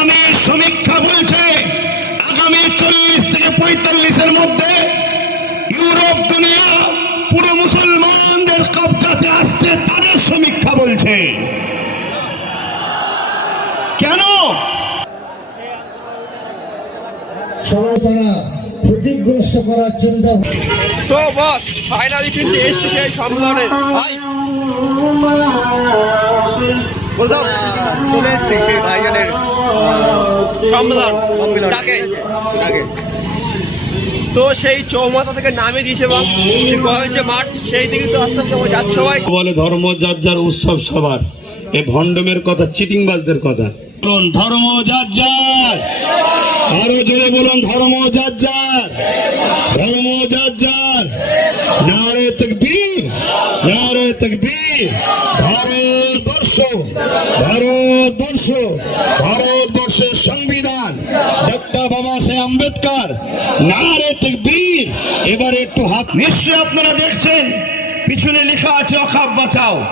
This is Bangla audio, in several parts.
আগামী সমীক্ষা বলছে আগামী চল্লিশ থেকে পঁয়তাল্লিশের মধ্যে ইউরোপ দুনিয়া পুরো মুসলমানদের কবজাতে আসছে তাদের সমীক্ষা বলছে। কেন? সবাই তারা ক্ষতিগ্রস্ত করার চিন্তা তো বস ফাইনালি কিন্তু এসছে সেই সম্মেলনে। ভাই। বলতাম চলে এসছে সেই ভাইজানের সম্মেলন। ডাকে ডাকে তো সেই চৌমাথা থেকে নামে দিয়েছে এবং যে মাঠ সেই দিকে তো আস্তে আস্তে আমরা যাচ্ছ ভাই বলে ধর্ম যার যার উৎসব সবার। এ ভণ্ডমের কথা চিটিংবাজদের কথা। বলুন, ধর্ম যার যার। আরও জোরে বলুন, ধর্ম যার যার। ধর্ম যার যার। নারে তকবীর নারে তকবীর। ভারতবর্ষ ভারতবর্ষ, ভারতবর্ষের সংবিধান। ডক্টর বাবা সাহেব আম্বেদকর, নারে তকবীর। এবারে একটু হাত নিশ্চয় আপনারা দেখছেন, পিছনে লেখা আছে অখাপ বাঁচাও।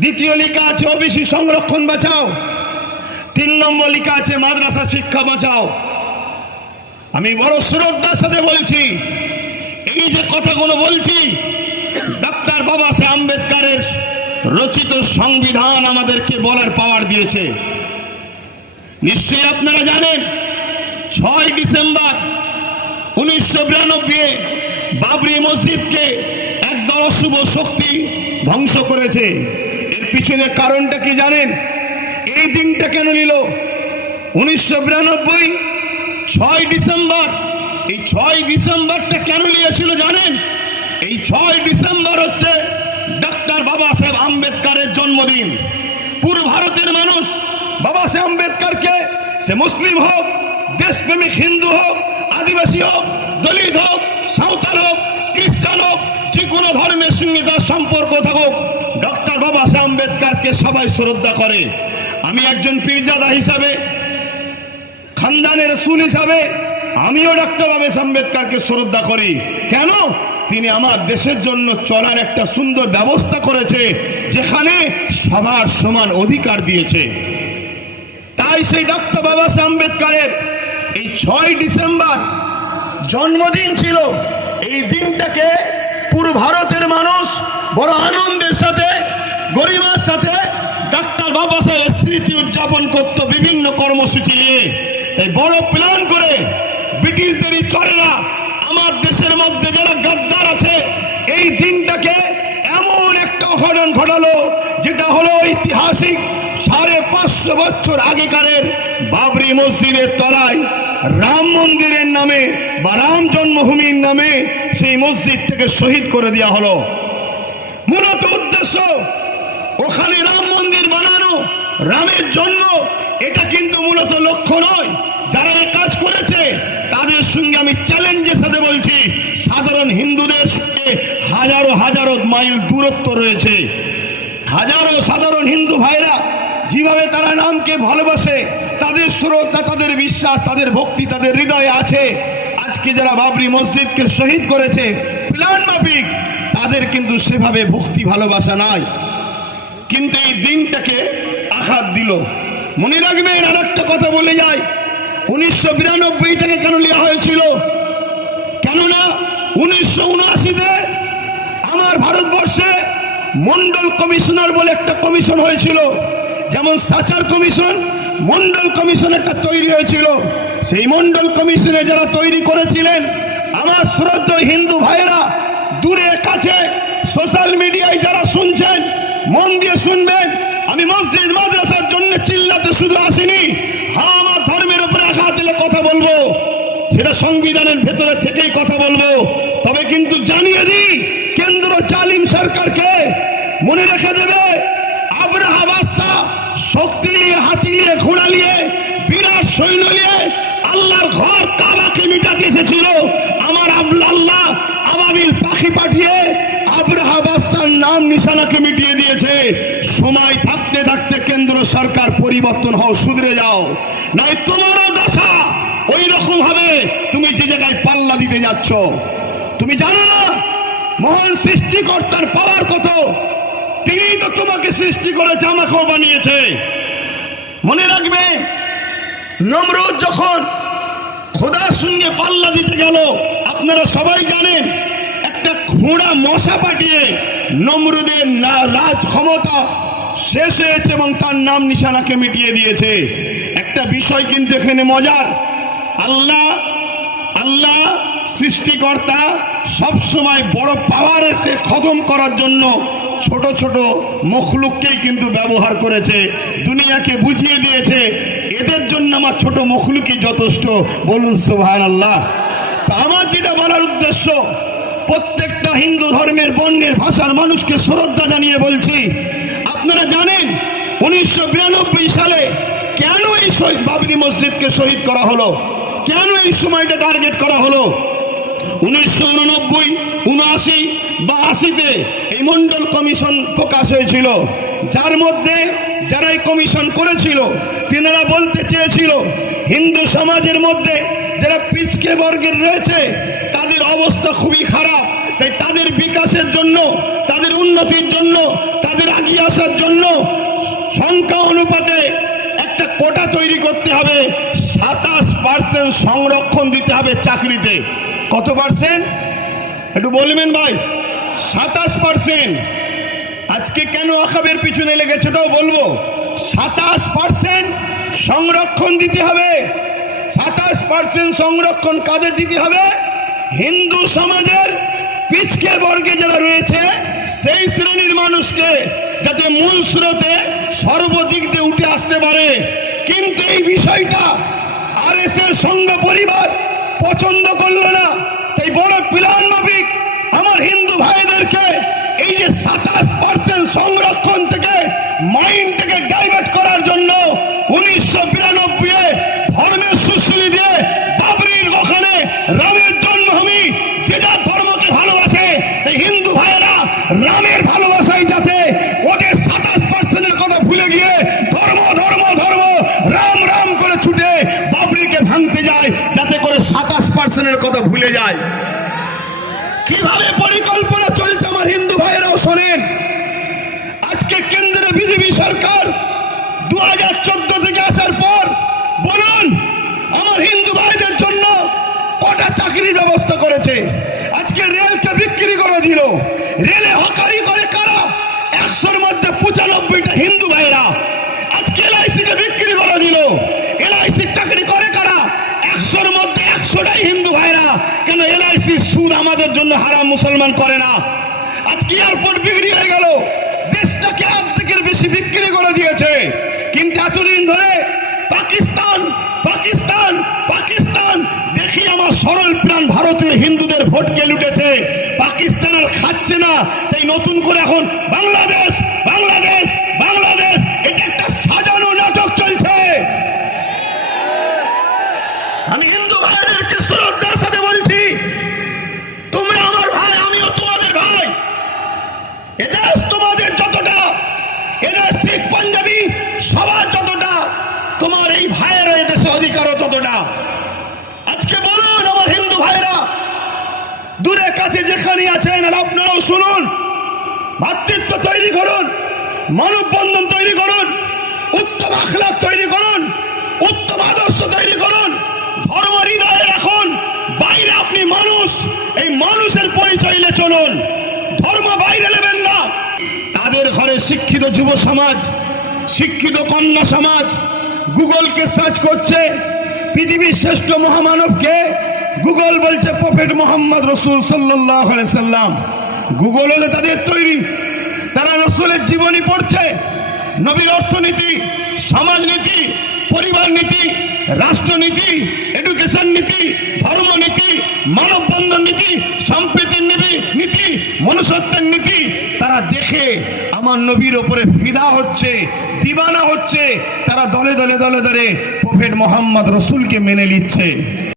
দ্বিতীয় লেখা আছে ওবিসি সংরক্ষণ বাঁচাও। তিন নম্বর লেখা আছে, মাদ্রাসা শিক্ষা বাঁচাও। আমি বড় শ্রদ্ধার সাথে বলছি, এই যে কথাগুলো বলছি ডক্টর বাবা সাহেব আম্বেদকারের রচিত সংবিধান আমাদেরকে বলার পাওয়ার দিয়েছে। নিশ্চয়ই আপনারা জানেন, ছয় ডিসেম্বর উনিশশো বিরানব্বই বাবরি মসজিদকে একদল অশুভ শক্তি ধ্বংস করেছে। এর পিছনে কারণটা কি জানেন? এই দিনটা কেন নিল? উনিশশো বিরানব্বই, ছয় ডিসেম্বর। এই ছয় ডিসেম্বরটা কেন নিয়েছিল জানেন? এই ছয় ডিসেম্বর হচ্ছে ডক্টর বাবা সাহেব আম্বেদকরের জন্মদিন। পুরো ভারতের মানুষ বাবা সাহেব আম্বেদকরকে, সে মুসলিম হোক, দেশপ্রেমিক হিন্দু হোক, আদিবাসী হোক, দলিত হোক, সাঁওতাল হোক, খ্রিস্টান হোক, যে কোনো ধর্মের সঙ্গে তার সম্পর্ক থাকুক ডক্টর বাবা সাহেব আম্বেদকরকে সবাই শ্রদ্ধা করে। আমি একজন পীরজাদা হিসাবে, খানদানের রসুল হিসাবে, আমিও ডক্টর বাবা আম্বেদকরকে শ্রদ্ধা করি। কেন? তিনি আমার দেশের জন্য চলার একটা সুন্দর ব্যবস্থা করেছে, যেখানে সবার সমান অধিকার দিয়েছে। তাই সেই ডক্টর বাবা আম্বেদকরের এই ছয় ডিসেম্বর জন্মদিন ছিল। এই দিনটাকে পুরো ভারতের মানুষ বড় আনন্দের সাথে গরিমার সাথে ডাক্তার বাবা সাহেবের স্মৃতি উদযাপন করত বিভিন্ন কর্মসূচি নিয়ে। তাই বড় প্ল্যান করে ব্রিটিশদেরই চরেরা আমার দেশের মধ্যে যারা গাদ্দার আছে, এই দিনটাকে এমন একটা অঘটন ঘটালো, যেটা হলো ঐতিহাসিক সাড়ে পাঁচশো বছর আগেকারের বাবরি মসজিদের তলায় রাম মন্দিরের নামে বা রাম জন্মভূমির নামে সেই মসজিদ থেকে শহীদ করে দেওয়া হলো মূলত উদ্দেশ্য ওখানে রাম মন্দির বানানো রামের জন্য এটা কিন্তু মূলত লক্ষ্য নয়। যারা এই কাজ করেছে, তাদের সঙ্গে আমি চ্যালেঞ্জের সাথে বলছি। সাধারণ হিন্দুদের সঙ্গে হাজারো হাজারো মাইল দূরত্ব রয়েছে। হাজারো সাধারণ হিন্দু ভাইরা, যেভাবে তারা নামকে ভালোবাসে, তাদের শ্রদ্ধা তাদের বিশ্বাস, তাদের ভক্তি, তাদের হৃদয়ে আছে। আজকে যারা বাবরি মসজিদকে শহীদ করেছে, প্ল্যান মাফিক, তাদের কিন্তু সেভাবে ভক্তি ভালোবাসা নাই। কিন্তু এই দিনটাকে আঘাত দিল। মনে রাখবেন আর একটা কথা বলে যায় উনিশশো বিরানব্বইটাকে কেন নেওয়া হয়েছিল? কেননা উনিশশো উনআশিতে আমার ভারতবর্ষে মন্ডল কমিশনার বলে একটা কমিশন হয়েছিল। যেমন সাচার কমিশন, মন্ডল কমিশন একটা তৈরি হয়েছিল। সেই মন্ডল কমিশনে যারা তৈরি করেছিলেন, আমার শ্রদ্ধ হিন্দু ভাইয়েরা, দূরে কাছে সোশ্যাল মিডিয়ায় যারা শুনছেন, মন দিয়ে শুনবেন শুধু আসিনি হ্যাঁ আমার ধর্মের উপরে আঘাত দিলে কথা বলব। সেটা সংবিধানের ভেতরে থেকেই কথা বলব। তবে কিন্তু জানিয়ে দিই, কেন্দ্র জালিম সরকারকে মনে রেখে দেবে বাদশা শক্তি নিয়ে, হাতি নিয়ে, ঘোড়া নিয়ে, বিরাট সৈন্য নিয়ে আল্লাহর ঘর কাবাকে মিটাতে এসেছিল। আমার আবলা আল্লাহ আবাবিল পাখি পাঠিয়ে বাদশার নাম নিশানাকে মিটিয়ে দিয়েছে। সময় সরকার পরিবর্তন হও, সুধরে যাও। নয় তোমারও দশা ওই রকম হবে তুমি যে জায়গায় পাল্লা দিতে যাচ্ছ। তুমি জানো না মহান সৃষ্টিকর্তার পাওয়ার কত? তিনি তো তোমাকে সৃষ্টি করেছে, আমাকেও বানিয়েছে। মনে রাখবে, নমরুদ যখন খোদার সঙ্গে পাল্লা দিতে গেল, আপনারা সবাই জানেন, একটা ঘোড়া মশা পাঠিয়ে নমরুদের রাজ ক্ষমতা শেষ হয়েছে এবং তার নাম নিশানাকে মিটিয়ে দিয়েছে। একটা বিষয় কিন্তু এখানে মজার। আল্লাহ আল্লাহ সৃষ্টিকর্তা সবসময় বড় পাওয়ারকে খতম করার জন্য ছোট ছোট মখলুককেই কিন্তু ব্যবহার করেছে। দুনিয়াকে বুঝিয়ে দিয়েছে। এদের জন্য আমার ছোট মখলুকই যথেষ্ট। বলুন সোহান আল্লাহ তা আমার যেটা বলার উদ্দেশ্য, প্রত্যেকটা হিন্দু ধর্মের বর্ণের ভাষার মানুষকে শ্রদ্ধা জানিয়ে বলছি আপনারা জানেন উনিশশো সালে কেন এই শহীদ বাবরি মসজিদকে শহীদ করা হলো। কেন এই সময়টা টার্গেট করা হলো? উনিশশো উননব্বই, উনআশি বা আশিতে এই মন্ডল কমিশন প্রকাশ হয়েছিল। যার মধ্যে যারা এই কমিশন করেছিল, তেনারা বলতে চেয়েছিল, হিন্দু সমাজের মধ্যে যারা পিচকে বর্গের রয়েছে, তাদের অবস্থা খুবই খারাপ। তাই তাদের বিকাশের জন্য, তাদের উন্নতির জন্য, তাদের আগিয়ে আসার জন্য তৈরি করতে হবে, সাতাশ পার্সেন্ট সংরক্ষণ দিতে হবে চাকরিতে। কত পার্সেন্ট একটু বলবেন ভাই। সাতাশ পার্সেন্ট আজকে কেন আকাবের পিছনে লেগেছে ওটাও বলব। সাতাশ পার্সেন্ট সংরক্ষণ দিতে হবে। সাতাশ পার্সেন্ট সংরক্ষণ কাদের দিতে হবে। হিন্দু সমাজের পিছকে বর্গে যারা রয়েছে, সেই শ্রেণির মানুষকে যাতে মূল স্রোতে সর্বদিক দিয়ে উঠে আসতে পারে। কিন্তু এই বিষয়টা আর এস এর সঙ্গ পরিবার পছন্দ করল না। তাই বড় প্লান পার্সেন্টের কথা ভুলে যায়। কীভাবে পরিকল্পনা চলছে আমার হিন্দু ভাইয়েরাও শোনেন। আজকে কেন্দ্রে বিজেপি সরকার আমাদের জন্য হারাম মুসলমান করে না। আজকে এয়ারপোর্ট বিক্রি হয়ে গেল। দেশটাকে অর্ধেকের বেশি বিক্রি করে দিয়েছে। কিন্তু এতদিন ধরে পাকিস্তান পাকিস্তান পাকিস্তান, দেখি আমার সরল প্রাণ ভারতীয় হিন্দুদের ভোটকে লুটেছে। পাকিস্তান আর খাচ্ছে না। তাই নতুন করে এখন বাংলাদেশ বাংলাদেশ বাংলাদেশ। শুনুন। ভাতৃত্ব তৈরি করুন, মানববন্ধন তৈরি করুন, উত্তম আখলাখ তৈরি করুন, উত্তম আদর্শ তৈরি করুন, ধর্ম হৃদয়ে রাখুন, বাইরে আপনি মানুষ, এই মানুষের পরিচয় নিয়ে চলুন। ধর্ম বাইরে নেবেন না। তাদের ঘরে শিক্ষিত যুব সমাজ, শিক্ষিত কন্যা সমাজ, গুগলকে সার্চ করছে, পৃথিবীর শ্রেষ্ঠ মহামানবকে, গুগল বলছে প্রফেট মোহাম্মদ রসুল সাল্লাহ সাল্লাম। গুগল হলে তাদের তৈরি। তারা রসুলের জীবনী পড়ছে। নবীর অর্থনীতি, সমাজনীতি, পরিবার নীতি, রাষ্ট্রনীতি এডুকেশন নীতি, ধর্মনীতি, মানববন্ধন নীতি, সম্প্রীতির নীতি নীতি, মনুষ্যত্বের নীতি। তারা দেখে আমার নবীর ওপরে ফিদা হচ্ছে, দিবানা হচ্ছে। তারা দলে দলে দলে দলে প্রফেট মোহাম্মদ রসুলকে মেনে নিচ্ছে।